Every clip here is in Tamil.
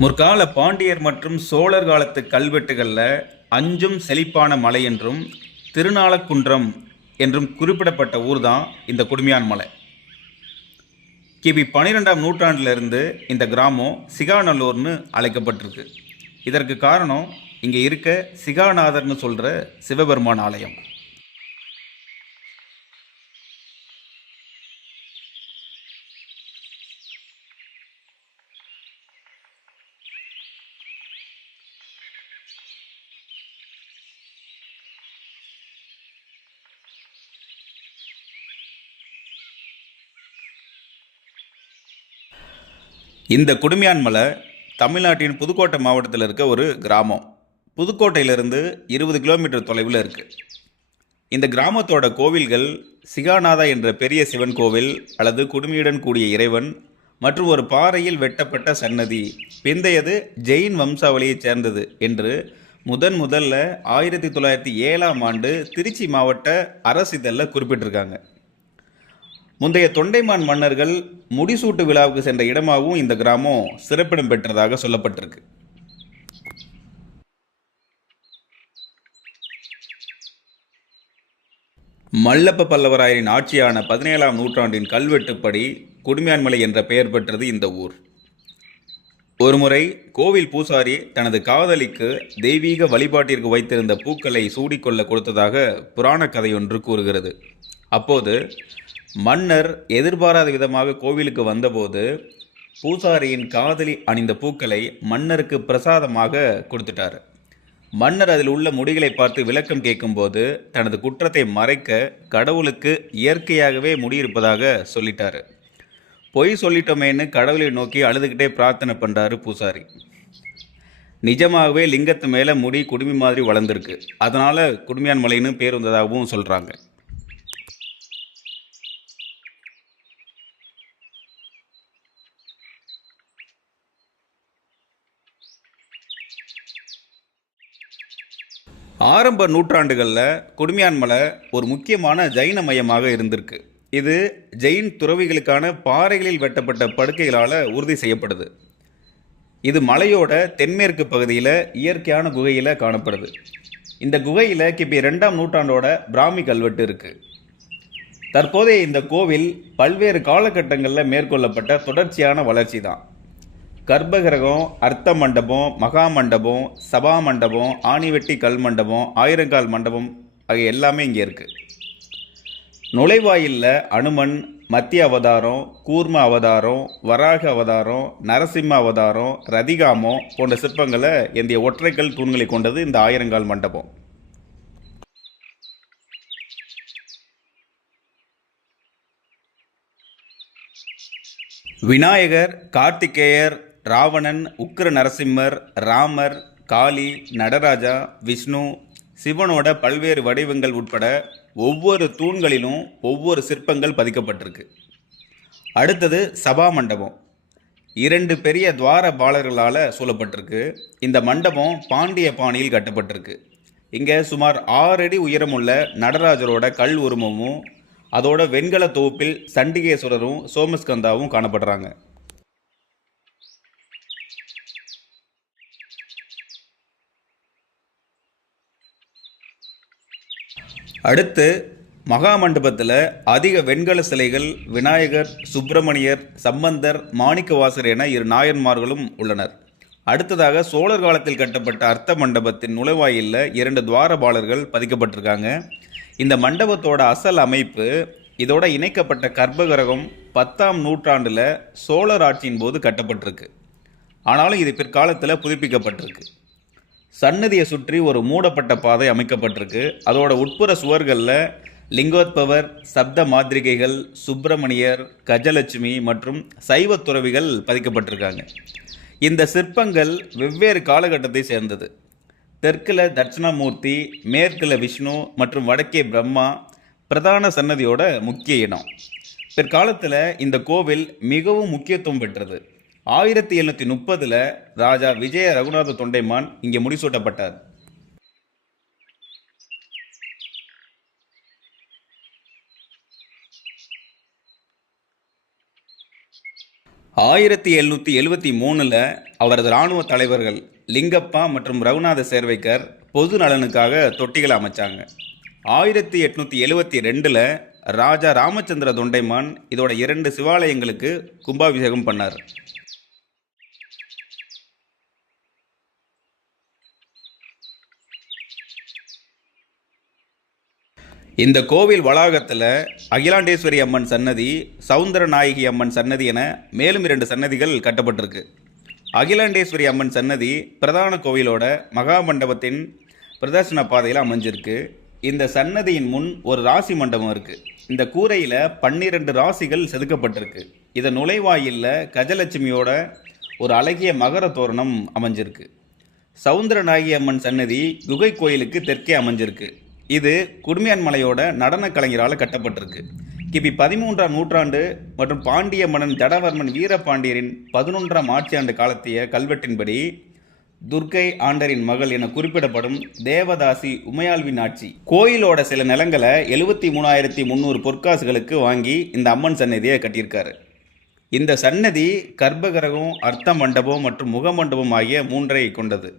முற்கால பாண்டியர் மற்றும் சோழர் காலத்து கல்வெட்டுகளில் அஞ்சும் செழிப்பான மலை என்றும் திருநாளக்குன்றம் என்றும் குறிப்பிடப்பட்ட ஊர் தான் இந்த குடுமியான் மலை. கிபி 12ஆம் நூற்றாண்டிலிருந்து இந்த கிராமம் சிகாநல்லூர்னு அழைக்கப்பட்டிருக்கு. இதற்கு காரணம் இங்கே இருக்க சிகாநாதர்னு சொல்கிற சிவபெருமான் ஆலயம். இந்த குடுமியான் மலை தமிழ்நாட்டின் புதுக்கோட்டை மாவட்டத்தில் இருக்க ஒரு கிராமம். புதுக்கோட்டையிலிருந்து 20 கிலோமீட்டர் தொலைவில் இருக்குது. இந்த கிராமத்தோட கோவில்கள் சிகாநாதா என்ற பெரிய சிவன் கோவில் அல்லது குடுமியுடன் கூடிய இறைவன் மற்றும் ஒரு பாறையில் வெட்டப்பட்ட சன்னதி பிந்தையது ஜெயின் வம்சாவளியைச் சேர்ந்தது என்று முதல்ல 1907ஆம் ஆண்டு திருச்சி மாவட்ட அரசிதழில் குறிப்பிட்டிருக்காங்க. முந்தைய தொண்டைமான் மன்னர்கள் முடிசூட்டு விழாவுக்கு சென்ற இடமாகவும் இந்த கிராமம் சிறப்பிடம் பெற்றதாக சொல்லப்பட்டிருக்கு. மல்லப்ப பல்லவராயரின் ஆட்சியான 17ஆம் நூற்றாண்டின் கல்வெட்டுப்படி குடுமியான்மலை என்ற பெயர் பெற்றது இந்த ஊர். ஒருமுறை கோவில் பூசாரி தனது காதலிக்கு தெய்வீக வழிபாட்டிற்கு வைத்திருந்த பூக்களை சூடிக்கொள்ள கொடுத்ததாக புராண கதையொன்று கூறுகிறது. அப்போது மன்னர் எதிர்பாராத விதமாக கோவிலுக்கு வந்தபோது பூசாரியின் காதலி அணிந்த பூக்களை மன்னருக்கு பிரசாதமாக கொடுத்துட்டார். மன்னர் அதில் உள்ள முடிகளை பார்த்து விளக்கம் கேட்கும்போது தனது குற்றத்தை மறைக்க கடவுளுக்கு இயற்கையாகவே முடியிருப்பதாக சொல்லிட்டாரு. பொய் சொல்லிட்டோமேன்னு கடவுளை நோக்கி அழுதுகிட்டே பிரார்த்தனை பண்ணுறாரு பூசாரி. நிஜமாகவே லிங்கத்து மேலே முடி குடுமி மாதிரி வளர்ந்துருக்கு. அதனால் குடுமியான் மலைன்னு பேர் வந்ததாகவும் சொல்கிறாங்க. ஆரம்ப நூற்றாண்டுகளில் குடுமியான் மலை ஒரு முக்கியமான ஜைன மையமாக இருந்திருக்கு. இது ஜெயின் துறவிகளுக்கான பாறைகளில் வெட்டப்பட்ட படுக்கைகளால் உறுதி செய்யப்படுது. இது மலையோட தென்மேற்கு பகுதியில் இயற்கையான குகையில் காணப்படுது. இந்த குகையில் கிபி 2ஆம் நூற்றாண்டோட பிராமி கல்வெட்டு இருக்குது. தற்போதைய இந்த கோவில் பல்வேறு காலகட்டங்களில் மேற்கொள்ளப்பட்ட தொடர்ச்சியான வளர்ச்சி தான். கர்ப்பகிரகம், அர்த்த மண்டபம், மகா மண்டபம், சபா மண்டபம், ஆணிவெட்டி கல் மண்டபம், ஆயிரங்கால் மண்டபம் ஆகிய எல்லாமே இங்கே இருக்குது. நுழைவாயிலில் அனுமன், மத்திய அவதாரம், கூர்ம அவதாரம், வராக அவதாரம், நரசிம்ம அவதாரம், ரதிகாமம் போன்ற சிற்பங்களை ஏந்திய ஒற்றைக்கல் தூண்களை கொண்டது இந்த ஆயிரங்கால் மண்டபம். விநாயகர், கார்த்திகேயர், ராவணன், உக்கிர நரசிம்மர், ராமர், காளி, நடராஜா, விஷ்ணு, சிவனோட பல்வேறு வடிவங்கள் உட்பட ஒவ்வொரு தூண்களிலும் ஒவ்வொரு சிற்பங்கள் பதிக்கப்பட்டிருக்கு. அடுத்தது சபா மண்டபம். 2 பெரிய துவார பாலர்களால் சூழப்பட்டிருக்கு. இந்த மண்டபம் பாண்டிய பாணியில் கட்டப்பட்டிருக்கு. இங்கே சுமார் 6 அடி உயரமுள்ள நடராஜரோட கல் உருவமும் அதோட வெண்கல தொகுப்பில் சண்டிகேஸ்வரரும் சோமஸ்கந்தாவும் காணப்படுறாங்க. அடுத்து மகா மண்டபத்தில் அதிக வெண்கல சிலைகள் விநாயகர், சுப்பிரமணியர், சம்பந்தர், மாணிக்கவாசர் என 2 நாயன்மார்களும் உள்ளனர். அடுத்ததாக சோழர் காலத்தில் கட்டப்பட்ட அர்த்த மண்டபத்தின் நுழைவாயிலில் 2 துவாரபாலர்கள் பதிக்கப்பட்டிருக்காங்க. இந்த மண்டபத்தோட அசல் அமைப்பு இதோட இணைக்கப்பட்ட கர்ப்பகிரகம் 10ஆம் நூற்றாண்டில் சோழர் ஆட்சியின் போது கட்டப்பட்டிருக்கு. ஆனாலும் இது பிற்காலத்தில் புதுப்பிக்கப்பட்டிருக்கு. சன்னதியை சுற்றி ஒரு மூடப்பட்ட பாதை அமைக்கப்பட்டிருக்கு. அதோட உட்புற சுவர்களில் லிங்கோத்பவர், சப்த மாதிரிகைகள், சுப்பிரமணியர், கஜலட்சுமி மற்றும் சைவ துறவிகள் பதிக்கப்பட்டிருக்காங்க. இந்த சிற்பங்கள் வெவ்வேறு காலகட்டத்தை சேர்ந்தது. தெற்கில் தட்சிணாமூர்த்தி, மேற்கில் விஷ்ணு மற்றும் வடக்கே பிரம்மா பிரதான சன்னதியோட முக்கிய இடம். பிற்காலத்தில் இந்த கோவில் மிகவும் முக்கியத்துவம் பெற்றது. 1730 ராஜா விஜய ரகுநாத தொண்டைமான் இங்கே முடிசூட்டப்பட்டார். 1773 அவரது இராணுவ தலைவர்கள் லிங்கப்பா மற்றும் ரகுநாத சேர்வைக்கர் பொது நலனுக்காக தொட்டிகள் அமைச்சாங்க. 1872 ராஜா ராமச்சந்திர தொண்டைமான் இதோட 2 சிவாலயங்களுக்கு கும்பாபிஷேகம் பண்ணார். இந்த கோவில் வளாகத்தில் அகிலாண்டேஸ்வரி அம்மன் சன்னதி, சவுந்தரநாயகி அம்மன் சன்னதி என மேலும் 2 சன்னதிகள் கட்டப்பட்டிருக்கு. அகிலாண்டேஸ்வரி அம்மன் சன்னதி பிரதான கோவிலோட மகா மண்டபத்தின் பிரதர்சன பாதையில் அமைஞ்சிருக்கு. இந்த சன்னதியின் முன் ஒரு ராசி மண்டபம் இருக்குது. இந்த கூரையில் 12 ராசிகள் செதுக்கப்பட்டிருக்கு. இதன் நுழைவாயிலில் கஜலட்சுமியோட ஒரு அழகிய மகர தோரணம் அமைஞ்சிருக்கு. சவுந்தரநாயகி அம்மன் சன்னதி குகை கோயிலுக்கு தெற்கே அமைஞ்சிருக்கு. இது குடுமியான் மலையோட நடன கலைஞரால் கட்டப்பட்டிருக்கு. கிபி 13ஆம் நூற்றாண்டு மற்றும் பாண்டிய மன்னன் ஜடவர்மன் வீரபாண்டியரின் 11ஆம் ஆட்சியாண்டு காலத்திய கல்வெட்டின்படி துர்க்கை ஆண்டரின் மகள் என குறிப்பிடப்படும் தேவதாசி உமையாள்வின் ஆட்சி கோயிலோட சில நிலங்களை 73,300 பொற்காசுகளுக்கு வாங்கி இந்த அம்மன் சன்னதியை கட்டியிருக்காரு. இந்த சன்னதி கர்ப்பகிரகம், அர்த்த மண்டபம் மற்றும் முகமண்டபம் ஆகிய 3ஐ கொண்டது.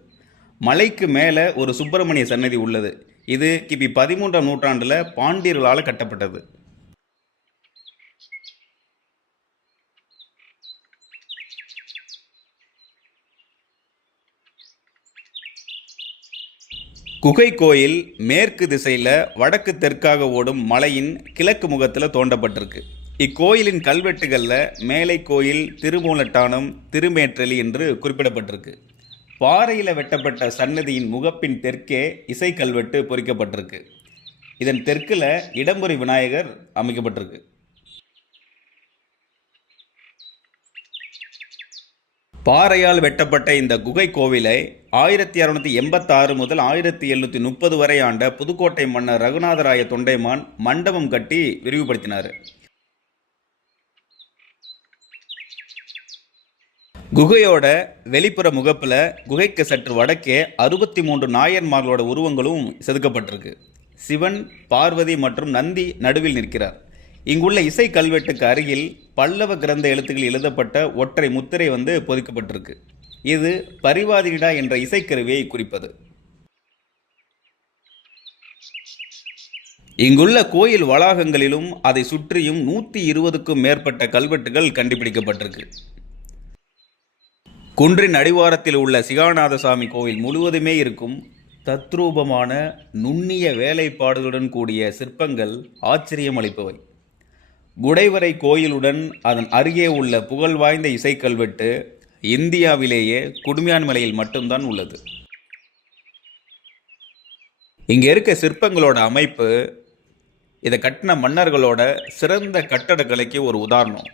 மலைக்கு மேலே ஒரு சுப்பிரமணிய சன்னதி உள்ளது. இது கிபி 13ஆம் நூற்றாண்டில் பாண்டியர்களால் கட்டப்பட்டது. குகை கோயில் மேற்கு திசையில் வடக்கு தெற்காக ஓடும் மலையின் கிழக்கு முகத்தில் தோண்டப்பட்டிருக்கு. இக்கோயிலின் கல்வெட்டுகளில் மேலை கோயில், திருமூலட்டானம், திருமேற்றலி என்று குறிப்பிடப்பட்டிருக்கு. பாறையில் வெட்டப்பட்ட சன்னதியின் முகப்பின் தெற்கே இசை கல்வெட்டு பொறிக்கப்பட்டிருக்கு. இதன் தெற்கில் இடம்புரி விநாயகர் அமைக்கப்பட்டிருக்கு. பாறையால் வெட்டப்பட்ட இந்த குகை கோவிலை 1686 முதல் 1730 வரை ஆண்ட புதுக்கோட்டை மன்னர் ரகுநாதராய தொண்டைமான் மண்டபம் கட்டி விரிவுபடுத்தினார். குகையோட வெளிப்புற முகப்பில் குகைக்கு சற்று வடக்கே 63 நாயன்மார்களோட உருவங்களும் செதுக்கப்பட்டிருக்கு. சிவன், பார்வதி மற்றும் நந்தி நடுவில் நிற்கிறார். இங்குள்ள இசை கல்வெட்டுக்கு அருகில் பல்லவ கிரந்த எழுத்துக்கள் எழுதப்பட்ட ஒற்றை முத்திரை பொதிக்கப்பட்டிருக்கு. இது பரிவாதிடா என்ற இசைக்கருவியை குறிப்பது. இங்குள்ள கோயில் வளாகங்களிலும் அதை சுற்றியும் 120க்கும் மேற்பட்ட கல்வெட்டுகள் கண்டுபிடிக்கப்பட்டிருக்கு. குன்றின் அடிவாரத்தில் உள்ள சிகாநாதசாமி கோவில் முழுவதுமே இருக்கும் தத்ரூபமான நுண்ணிய வேலைப்பாடுகளுடன் கூடிய சிற்பங்கள் ஆச்சரியம் அளிப்பவை. குடைவரை கோயிலுடன் அதன் அருகே உள்ள புகழ் வாய்ந்த இசைக்கல்வெட்டு இந்தியாவிலேயே குடுமியான் மலையில் மட்டும்தான் உள்ளது. இங்கே இருக்க சிற்பங்களோட அமைப்பு இதை கட்டின மன்னர்களோட சிறந்த கட்டடக்கலைக்கு ஒரு உதாரணம்.